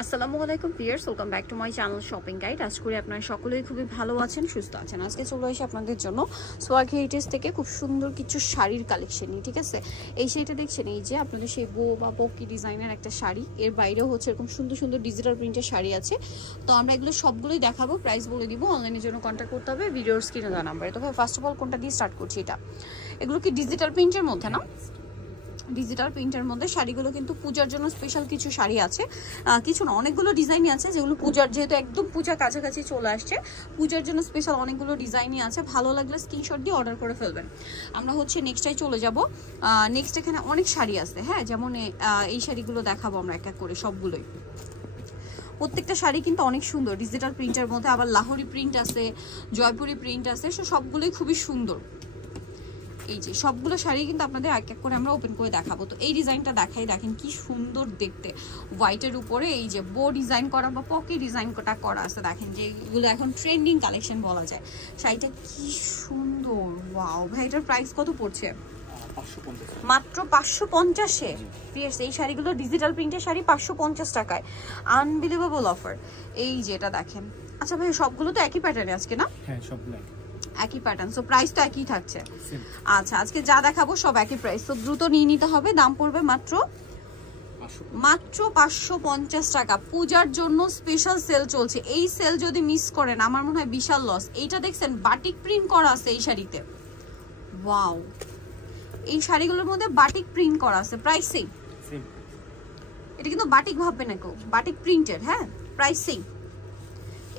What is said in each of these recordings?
আসসালামু আলাইকুম viewers, welcome back to my channel shopping guide. আশা করি আপনারা সকলেই খুবই ভালো আছেন, সুস্থ আছেন। আজকে চলে এসে আপনাদের জন্য সোয়াগ হেরিটেজ থেকে খুব সুন্দর কিছু শাড়ির কালেকশন নিয়ে, ঠিক আছে। এই শাড়িটা দেখছেন, এই যে আপনাদের সেই বো বা বকি ডিজাইনের একটা শাড়ি, এর বাইরেও হচ্ছে এরকম সুন্দর সুন্দর ডিজিটাল প্রিন্টের শাড়ি আছে। তো আমরা এগুলো সবগুলোই দেখাবো, প্রাইস বলে দিব। অনলাইনের জন্য কন্ট্যাক্ট করতে হবে ভিডিওর স্ক্রিনে দেওয়া নাম্বারে। তবে ফার্স্ট অফ অল কোনটা দিয়ে স্টার্ট করছি? এটা, এগুলো কি ডিজিটাল প্রিন্টের মধ্যে না? ডিজিটাল প্রিন্টের মধ্যে শাড়িগুলো কিন্তু পূজার জন্য স্পেশাল কিছু শাড়ি আছে, কিছু না অনেকগুলো ডিজাইনই আছে, যেগুলো পূজার, যেহেতু একদম পূজা কাছাকাছি চলে আসছে, পূজার জন্য স্পেশাল অনেকগুলো ডিজাইনই আছে। ভালো লাগলে স্ক্রিনশট দিয়ে অর্ডার করে ফেলবেন। আমরা হচ্ছে নেক্সটাই চলে যাব। নেক্সট এখানে অনেক শাড়ি আছে, হ্যাঁ, যেমন এই শাড়িগুলো দেখাবো আমরা এক এক করে সবগুলোই। প্রত্যেকটা শাড়ি কিন্তু অনেক সুন্দর ডিজিটাল প্রিন্টের মধ্যে, আবার লাহোরি প্রিন্ট আছে, জয়পুরি প্রিন্ট আছে, সবগুলোই খুবই সুন্দর। এই যে সবগুলো শাড়ি কিন্তু আপনাদের এক এক করে আমরা ওপেন করে দেখাবো। তো এই ডিজাইনটা দেখাই, দেখেন কি সুন্দর দেখতে, হোয়াইটের উপরে এই যে বো ডিজাইন করা বা পকে ডিজাইনটা করা আছে। দেখেন যে এগুলো এখন ট্রেন্ডিং কালেকশন বলা যায়। শাড়িটা কি সুন্দর, ওয়াও ভাই। এটার প্রাইস কত পড়ছে? মাত্র 550-এ। এই শাড়িগুলো ডিজিটাল প্রিন্টের শাড়ি 550 টাকায়, আনবিলিভেবল অফার। এই যে এটা দেখেন। আচ্ছা ভাই, সবগুলো তো একই প্যাটার্নে আজকে না? হ্যাঁ, সবগুলো একই প্যাটার্ন, সো প্রাইস তো একই থাকছে। আচ্ছা, আজকে যা দেখাবো সব একই প্রাইস, তো দ্রুত নিয়ে নিতে হবে। দাম পড়বে মাত্র 550 টাকা। পূজার জন্য স্পেশাল সেল চলছে, এই সেল যদি মিস করেন আমার মনে হয় বিশাল লস। এইটা দেখছেন বাটিক প্রিন্ট করা আছে এই শাড়িতে, ওয়াও। এই শাড়িগুলোর মধ্যে বাটিক প্রিন্ট করা আছে, প্রাইস সেম। এটা কিন্তু বাটিক ভাববে না কেউ, বাটিক প্রিন্টের, হ্যাঁ, প্রাইস সেম।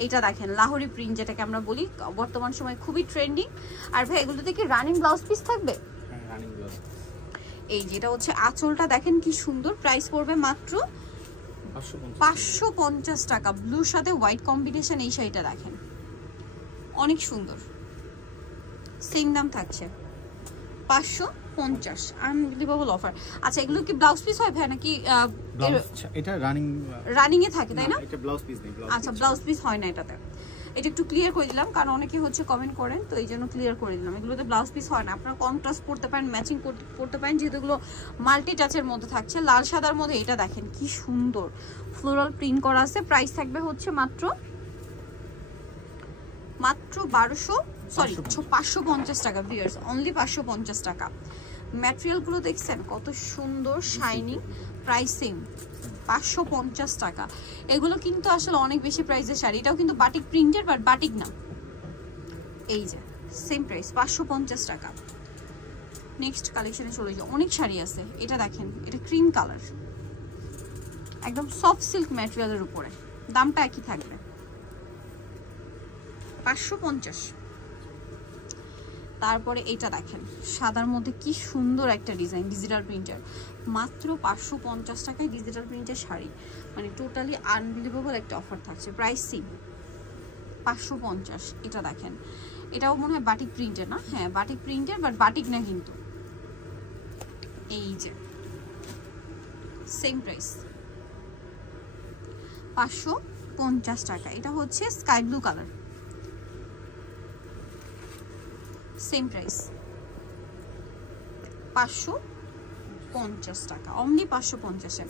এটা দেখেন লাহোরি প্রিন্ট, যেটাকে আমরা বলি বর্তমান সময় খুবই ট্রেন্ডিং। আর ভাই এগুলোতে কি রানিং ব্লাউজ পিস থাকবে? হ্যাঁ, রানিং ব্লাউজ। এই যেটা হচ্ছে আঁচলটা, দেখেন কি সুন্দর। প্রাইস পড়বে মাত্র 550 টাকা। ব্লুর সাথে হোয়াইট কম্বিনেশন এই শাড়িটা দেখেন, অনেক সুন্দর। সেম দাম থাকছে 550, আনবিলিভেবল অফার। আচ্ছা, এগুলো কি ব্লাউজ পিস হয় ভাই নাকি? এটা রানিং এ থাকে, তাই না? এটা ব্লাউজ পিস নেই। আচ্ছা, ব্লাউজ পিস হয় না এটাতে। এটা একটু ক্লিয়ার করে দিলাম, কারণ অনেকে হচ্ছে কমেন্ট করেন, তো এই জন্য ক্লিয়ার করে দিলাম। এগুলোতে ব্লাউজ পিস হয় না, আপনারা কন্ট্রাস্ট পড়তে পারেন, ম্যাচিং করতে পারেন, যেহেতু এগুলো মাল্টি টাচের মধ্যে থাকছে। লাল সাদার মধ্যে এটা দেখেন কি সুন্দর ফ্লোরাল প্রিন্ট করা আছে। প্রাইস থাকবে হচ্ছে মাত্র 550 টাকা ভিউয়ার্স, অনলি 550 টাকা। ম্যাটেরিয়ালগুলো দেখছেন কত সুন্দর শাইনিং, প্রাইসিং 550 টাকা। এগুলো কিন্তু আসলে অনেক বেশি প্রাইসের শাড়ি। এটাও কিন্তু বাটিক প্রিন্টের, বাট বাটিক না। এই যে সেম প্রাইস 550 টাকা। নেক্সট কালেকশনে চলে যাও, অনেক শাড়ি আছে। এটা দেখেন, এটা ক্রিম কালার, একদম সফট সিল্ক ম্যাটেরিয়ালের উপরে, দামটা একই থাকবে 550। তারপরে এটা দেখেন সাদার মধ্যে কি সুন্দর একটা ডিজাইন, ডিজিটাল প্রিন্টার, মাত্র 550 টাকায় ডিজিটাল প্রিন্টের শাড়ি, মানে টোটালি আনবিলিভেবল একটা অফার থাকছে। প্রাইস সিম 550। এটা দেখেন, এটাও মনে হয় বাটিক প্রিন্টের না? হ্যাঁ, বাটিক প্রিন্টের, বাট বাটিক না কিন্তু। এই যে সেম প্রাইস 550 টাকা। এটা হচ্ছে sky blue colour, same price 550 টাকা, অনলি 550-এ।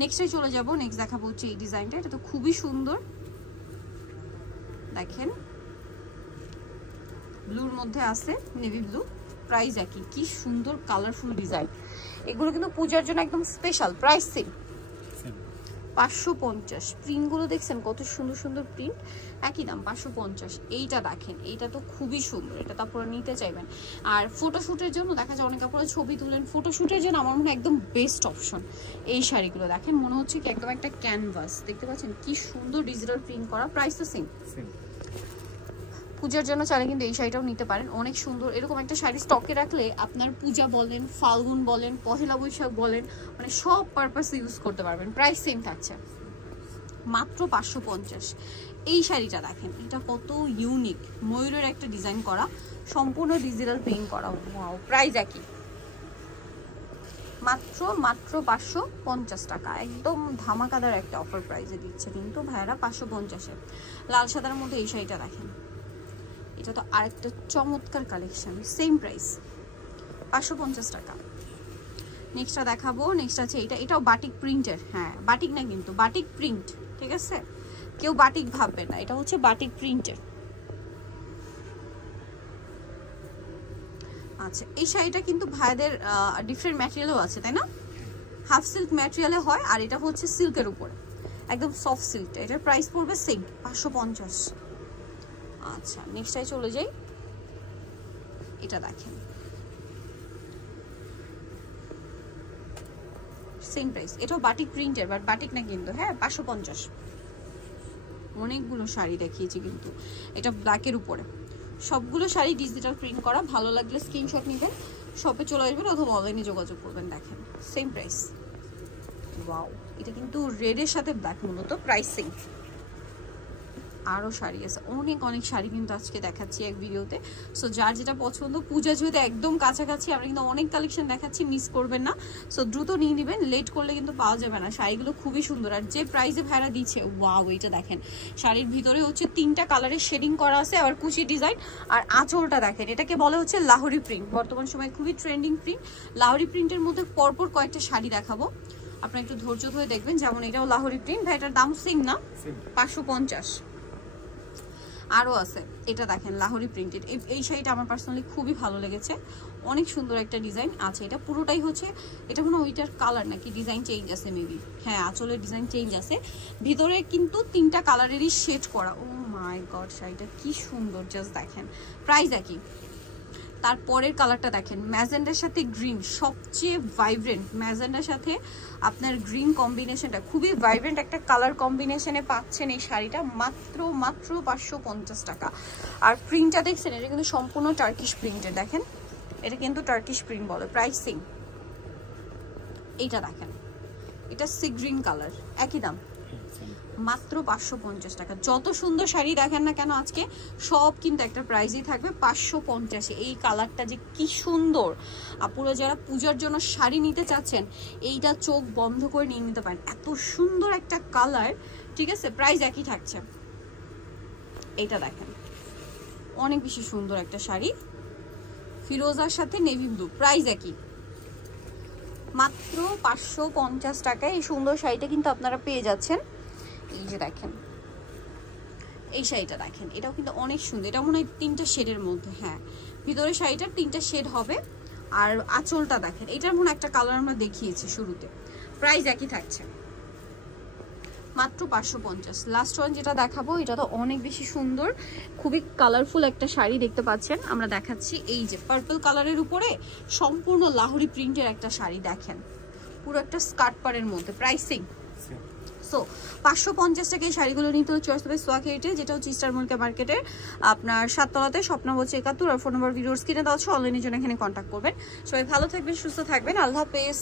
নেক্সটে চলে যাব। নেক্সট দেখাবো হচ্ছে এই ডিজাইনটা, এটা তো খুবই সুন্দর। দেখেন ব্লুর মধ্যে আছে, নেভি ব্লু, প্রাইস একই। কি সুন্দর কালারফুল ডিজাইন, এগুলো কিন্তু পূজার জন্য একদম স্পেশাল। Price same 550। প্রিন্টগুলো দেখছেন কত সুন্দর সুন্দর প্রিন্ট, একই দাম 550। এইটা দেখেন, এইটা তো খুবই সুন্দর, এটা তো আপনারা নিতে চাইবেন। আর ফটোশুটের জন্য দেখা যায় অনেক আপনারা ছবি তুলেন, ফটোশুটের জন্য আমার মনে হয় একদম বেস্ট অপশন এই শাড়িগুলো। দেখেন মনে হচ্ছে কি একদম একটা ক্যানভাস, দেখতে পাচ্ছেন কি সুন্দর ডিজিটাল প্রিন্ট করা। প্রাইস তো সেম। পূজার জন্য চাইলে কিন্তু এই শাড়িটাও নিতে পারেন, অনেক সুন্দর। এরকম একটা শাড়ি স্টকে রাখলে আপনার পূজা বলেন, ফাল্গুন বলেন, পহেলা বৈশাখ বলেন, মানে সব পারপাসে ইউজ করতে পারবেন। প্রাইস সেম থাকছে মাত্র 550। এই শাড়িটা দেখেন, এটা কত ইউনিক, ময়ূরের একটা ডিজাইন করা, সম্পূর্ণ ডিজিটাল প্রিন্ট করা, ওয়াও। প্রাইস একই, মাত্র 550 টাকা। একদম ধামাকাদার একটা অফার প্রাইসে দিচ্ছে কিন্তু ভাইয়ারা 550-এ। লাল সাদার মধ্যে এই শাড়িটা দেখেন, এটা তো আরেকটা চমৎকার কালেকশন, সেম প্রাইস 550 টাকা। নেক্সটটা দেখাবো। নেক্সট আছে এটাও বাটিক প্রিন্টের। হ্যাঁ বাটিক না কিন্তু বাটিক প্রিন্ট, ঠিক আছে, কেউ বাটিক ভাববে না, এটা হচ্ছে বাটিক প্রিন্টের। আচ্ছা এই শাড়িটা কিন্তু ভাইদের ডিফারেন্ট ম্যাটেরিয়ালও আছে তাই না? হাফ সিল্ক ম্যাটেরিয়ালে হয় আর এটা হচ্ছে সিল্কের উপরে, একদম সফট সিল্কটা। এটার প্রাইস পড়বে সেম 550। আচ্ছা নেক্সটটাই চলে যাই। এটা দেখেন সেম প্রাইস, এটাও বাটিক প্রিন্টের, বাট বাটিক না কিন্তু, হ্যাঁ 550। অনেকগুলো শাড়ি দেখিয়েছি কিন্তু, এটা ব্ল্যাকের উপরে। সবগুলো শাড়ি ডিজিটাল প্রিন্ট করা, ভালো লাগলে স্ক্রিনশট নেবেন, শপে চলে আসবেন অথবা অনলাইনে যোগাযোগ করবেন। দেখেন সেম প্রাইস। ওয়াও, এটা কিন্তু রেডের সাথে ব্ল্যাক, মূলত প্রাইস সেম। আরও শাড়ি আছে, অনেক অনেক শাড়ি কিন্তু আজকে দেখাচ্ছি এক ভিডিওতে। সো যার যেটা পছন্দ, পূজা যেহেতু একদম কাছাকাছি, আমরা কিন্তু অনেক কালেকশন দেখাচ্ছি, মিস করবেন না। সো দ্রুত নিয়ে নেবেন, লেট করলে কিন্তু পাওয়া যাবে না। শাড়িগুলো খুবই সুন্দর, আর যে প্রাইসে ভাড়া দিচ্ছে, ওয়াও এটা দেখেন। শাড়ির ভিতরে হচ্ছে 3টা কালারের শেডিং করা আছে, আবার কুচি ডিজাইন। আর আঁচলটা দেখেন, এটাকে বলে হচ্ছে লাহোরি প্রিন্ট, বর্তমান সময় খুবই ট্রেন্ডিং প্রিন্ট। লাহোরি প্রিন্টের মধ্যে পরপর কয়েকটা শাড়ি দেখাবো, আপনারা একটু ধৈর্য ধরে দেখবেন। যেমন এটাও লাহোরি প্রিন্ট, ভাই এটার দাম সেম না, 550। আরও আছে, এটা দেখেন লাহোরি প্রিন্টেড। এই শাড়িটা আমার পার্সোনালি খুবই ভালো লেগেছে, অনেক সুন্দর একটা ডিজাইন আছে। এটা পুরোটাই হচ্ছে, এটা কোনো ওইটার কালার নাকি ডিজাইন চেঞ্জ আছে মেবি, হ্যাঁ আঁচলের ডিজাইন চেঞ্জ আছে। ভিতরে কিন্তু 3টা কালারেরই শেড করা। ও মাই গড, শাড়িটা কি সুন্দর, জাস্ট দেখেন। প্রাইস একই। তারপরের কালারটা দেখেন, ম্যাজেন্ডার সাথে গ্রিন, সবচেয়ে ভাইব্রেন্ট ম্যাজেন্ডার সাথে আপনার গ্রিন কম্বিনেশনটা, খুবই ভাইব্রেন্ট একটা কালার কম্বিনেশনে পাচ্ছেন এই শাড়িটা মাত্র 550 টাকা। আর প্রিন্টটা দেখছেন, এটা কিন্তু সম্পূর্ণ টার্কিশ প্রিন্টের। দেখেন এটা কিন্তু টার্কিশ প্রিন্ট বলে। প্রাইসিং এইটা দেখেন, এটা সি গ্রিন কালার, একই দাম মাত্র 550 টাকা। যত সুন্দর শাড়ি দেখেন না কেন আজকে, সব কিন্তু একটা প্রাইসই থাকবে 550। এই কালারটা যে কি সুন্দর, আপুরা যারা পূজার জন্য শাড়ি নিতে চাচ্ছেন, এইটা চোখ বন্ধ করে নিয়ে নিতে পারেন, এত সুন্দর একটা কালার, ঠিক আছে। প্রাইস একই থাকছে। এইটা দেখেন, অনেক বেশি সুন্দর একটা শাড়ি, ফিরোজার সাথে নেভি ব্লু, প্রাইস একই মাত্র 550 টাকায়। এই সুন্দর শাড়িটা কিন্তু আপনারা পেয়ে যাচ্ছেন। এই যে দেখেন এই শাড়িটা দেখেন, এটাও কিন্তু অনেক সুন্দর। এটা মনে হয় 3টা শেডের মধ্যে, হ্যাঁ ভিতরে শাড়িটার 3টা শেড হবে। আর আঁচলটা দেখেন, এটার মনে একটা কালার আমরা দেখিয়েছি শুরুতে। প্রাইস একই থাকছে মাত্র 550। লাস্ট ওয়ান যেটা দেখাবো, এটা তো অনেক বেশি সুন্দর, খুবই কালারফুল একটা শাড়ি দেখতে পাচ্ছেন। আমরা দেখাচ্ছি এই যে পার্পল কালারের উপরে সম্পূর্ণ লাহোরি প্রিন্টের একটা শাড়ি, দেখেন পুরো একটা স্কার্ট পাড়ের মধ্যে। প্রাইসিং সো 550 টাকায় শাড়িগুলো নিতে হচ্ছে সোয়াক হেরিটেজ, যেটা হচ্ছে স্টার মল্লিকা মার্কেটের আপনার 7 তলাতে, স্বপ্ন বলছে 71। আর ফোন নাম্বার ভিডিওর স্ক্রিনে দেওয়া আছে, অনলাইনের জন্য এখানে কন্ট্যাক্ট করবেন। সবাই ভালো থাকবেন, সুস্থ থাকবেন, আল্লাহ হাফেজ।